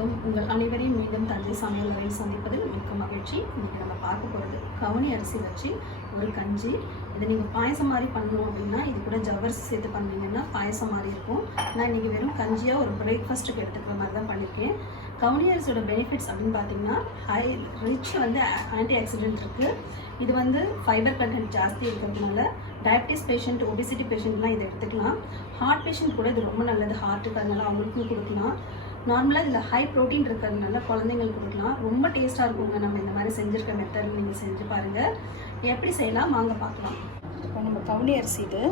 வணக்கம். உங்கள் அனைவரையும் மீண்டும் தஞ்சை சமையல் அறையில் சந்திப்பதில் மிக்க மகிழ்ச்சி. இன்றைக்கி நம்ம பார்க்க போகிறது கவுனி அரிசி வச்சு ஒரு கஞ்சி. இதை நீங்கள் பாயசம் மாதிரி பண்ணணும் அப்படின்னா இது கூட ஜவ்வரிசி சேர்த்து பண்ணிங்கன்னா பாயசம் மாதிரி இருக்கும். நான் இன்றைக்கி வெறும் கஞ்சியாக ஒரு பிரேக்ஃபாஸ்ட்டுக்கு எடுத்துக்கிற மாதிரி தான் பண்ணியிருக்கேன். கவுனி அரிசியோட பெனிஃபிட்ஸ் அப்படின்னு பார்த்தீங்கன்னா ரிச் ஆன்டி ஆக்சிடென்ட் இருக்குது. இது ஃபைபர் கண்டென்ட் ஜாஸ்தி இருக்கிறதுனால டயபிட்டிஸ் பேஷண்ட், ஒபிசிட்டி பேஷண்ட்லாம் இதை எடுத்துக்கலாம். ஹார்ட் பேஷண்ட் கூட இது ரொம்ப நல்லது, ஹார்ட்டுக்கு, அதனால அவங்களுக்கும் கொடுக்கலாம். நார்மலாக இதில் ஹை ப்ரோட்டீன் இருக்கிறதுனால குழந்தைங்களுக்கு கொடுக்கலாம். ரொம்ப டேஸ்ட்டாக இருக்குங்க. நம்ம இந்த மாதிரி செஞ்சுருக்க மெத்தட் நீங்கள் செஞ்சு பாருங்கள். எப்படி செய்யலாம் வாங்க பார்க்கலாம். இப்போ நம்ம கவுனி அரிசி, இது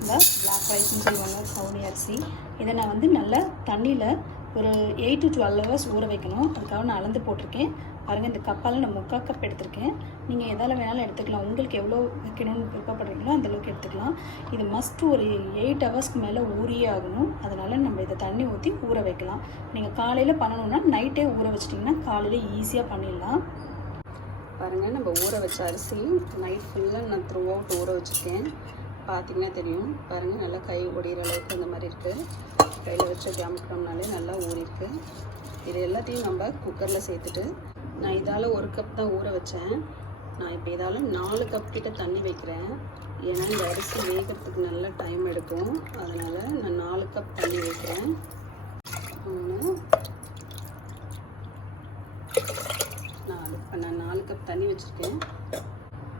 இந்த பிளாக் ரைஸ்ன்னு சொல்லுவாங்க கவுனி அரிசி. இதை நான் நல்லா தண்ணியில் ஒரு 8 to 12 hours ஊற வைக்கணும். அதுக்காக நான் அளந்து போட்டிருக்கேன் பாருங்கள். இந்த கப்பால் நான் 3/4 கப் எடுத்திருக்கேன். நீங்கள் எதால் வேணாலும் எடுத்துக்கலாம். உங்களுக்கு எவ்வளோ வைக்கணும்னு விருப்பப்படுறீங்களோ அந்தளவுக்கு எடுத்துக்கலாம். இது மஸ்ட் ஒரு 8 hours மேலே ஊறியே ஆகணும். அதனால் நம்ம இதை தண்ணி ஊற்றி ஊற வைக்கலாம். நீங்கள் காலையில் பண்ணணுன்னா நைட்டே ஊற வச்சிட்டிங்கன்னா காலையில் ஈஸியாக பண்ணிடலாம். பாருங்கள், நம்ம ஊற வச்ச அரிசி நைட் ஃபுல்லாக நான் த்ரூ அவுட் ஊற வச்சுருக்கேன். பார்த்திங்கன்னா தெரியும். பாருங்கள், நல்லா கை ஒடிகிற அளவுக்கு இந்த மாதிரி இருக்குது. கையில் வச்சு ஜாமுக்கிறோம்னாலே நல்லா ஊறிருக்கு. இது எல்லாத்தையும் நம்ம குக்கரில் சேர்த்துட்டு, நான் இதால் 1 கப் தான் ஊற வச்சேன். நான் இப்போ இதால் 4 கப் கிட்ட தண்ணி வைக்கிறேன். ஏன்னா இந்த அரிசி வேகிறதுக்கு நல்ல டைம் எடுக்கும். அதனால் நான் 4 கப் தண்ணி வைக்கிறேன். நான் 4 கப் தண்ணி வச்சுருக்கேன்.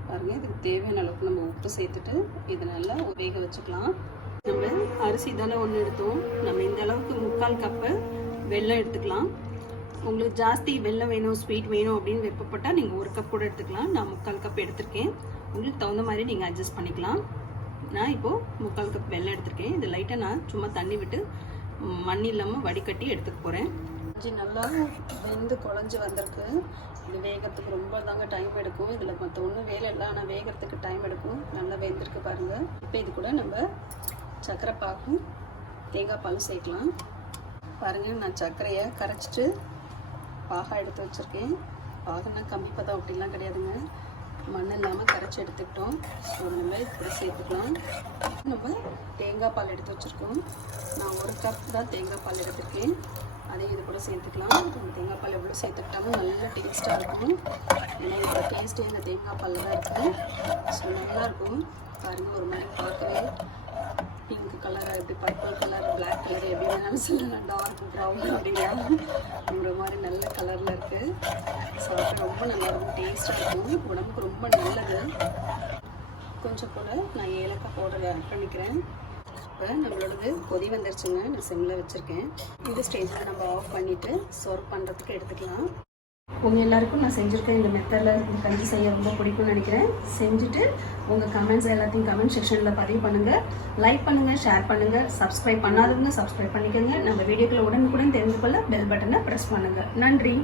பாருங்கள், இதுக்கு தேவையான அளவுக்கு நம்ம உப்பு சேர்த்துட்டு இது நல்லா வேக வச்சுக்கலாம். நம்ம அரிசி தானே ஒன்று எடுத்தோம். நம்ம இந்த அளவுக்கு 3/4 கப்பு வெல்லம் எடுத்துக்கலாம். உங்களுக்கு ஜாஸ்தி வெல்லம் வேணும், ஸ்வீட் வேணும் அப்படின்னு விருப்பப்பட்டால் நீங்கள் 1 கப் கூட எடுத்துக்கலாம். நான் 3/4 கப் எடுத்திருக்கேன். உங்களுக்கு தகுந்த மாதிரி நீங்கள் அட்ஜஸ்ட் பண்ணிக்கலாம். நான் இப்போது 3/4 கப் வெல்லம் எடுத்திருக்கேன். இது லைட்டாக நான் சும்மா தண்ணி விட்டு மண் இல்லாமல் வடிகட்டி எடுத்துக்க போகிறேன். கஞ்சி நல்லா வெந்து குழஞ்சி வந்திருக்கு. இது வேகிறதுக்கு ரொம்ப தாங்க டைம் எடுக்கும். இதில் மற்ற ஒன்றும் வேலை இல்லை, ஆனால் வேகிறதுக்கு டைம் எடுக்கும். நல்லா வெந்திருக்கு பாருங்கள். இப்போ இது கூட நம்ம சர்க்கரை பாகும், தேங்காய் பாலும் சேர்க்கலாம். பாருங்கள், நான் சர்க்கரையை கரைச்சிட்டு பாகா எடுத்து வச்சுருக்கேன். பாகன்னா கம்மி பதம் அப்படிலாம் கிடையாதுங்க, மண் இல்லாமல் கரைச்சி எடுத்துக்கிட்டோம். ஸோ நம்ம இப்படி சேர்த்துக்கலாம். நம்ம தேங்காய் பால் எடுத்து வச்சுருக்கோம். நான் 1 கப் தான் தேங்காய் பால் எடுத்துருக்கேன். அதையும் இது கூட சேர்த்துக்கலாம். நம்ம தேங்காய் பால் எவ்வளோ சேர்த்துக்கிட்டாலும் நல்லா டேஸ்ட்டாக இருக்கும். ஏன்னா இதோட டேஸ்ட்டே இந்த தேங்காய் பாலில் தான் இருக்குது. ஸோ நல்லாயிருக்கும். பாருங்கள், ஒரு மாதிரி பார்க்கவே பிங்க் கலராக, எப்படி பர்பிள் கலர், பிளாக் கலர் எப்படி வேணாலும் சொல்லலாம், டார்க் ப்ரௌன் அப்படிங்கிறாங்க. ஒரு மாதிரி நல்ல கலரில் இருக்குது. சாப்பிட்டு ரொம்ப நல்லாயிருக்கும், டேஸ்ட்டாக இருக்கும், உடம்புக்கு ரொம்ப நல்லது. கொஞ்சம் கூட நான் ஏலக்காய் பவுடர் ஆட் பண்ணிக்கிறேன். இப்போ நம்மளோடது கொதி வந்துருச்சுங்க. நான் சிம்மில் வச்சுருக்கேன். இந்த ஸ்டேஜில் நம்ம ஆஃப் பண்ணிவிட்டு சர்வ் பண்ணுறதுக்கு எடுத்துக்கலாம். உங்கள் எல்லாருக்கும் நான் செஞ்சுருக்கேன் இந்த மெத்தடில் கஞ்சி செய்ய ரொம்ப பிடிக்கும்னு நினைக்கிறேன். செஞ்சுட்டு உங்கள் கமெண்ட்ஸ் எல்லாத்தையும் கமெண்ட் செக்ஷனில் பதிவு பண்ணுங்கள். லைக் பண்ணுங்கள், ஷேர் பண்ணுங்கள். சப்ஸ்கிரைப் பண்ணாதவங்க சப்ஸ்கிரைப் பண்ணிக்கோங்க. நம்ம வீடியோக்களை உடனுக்குடன் தெரிந்து கொள்ள பெல் பட்டனை ப்ரெஸ் பண்ணுங்கள். நன்றி.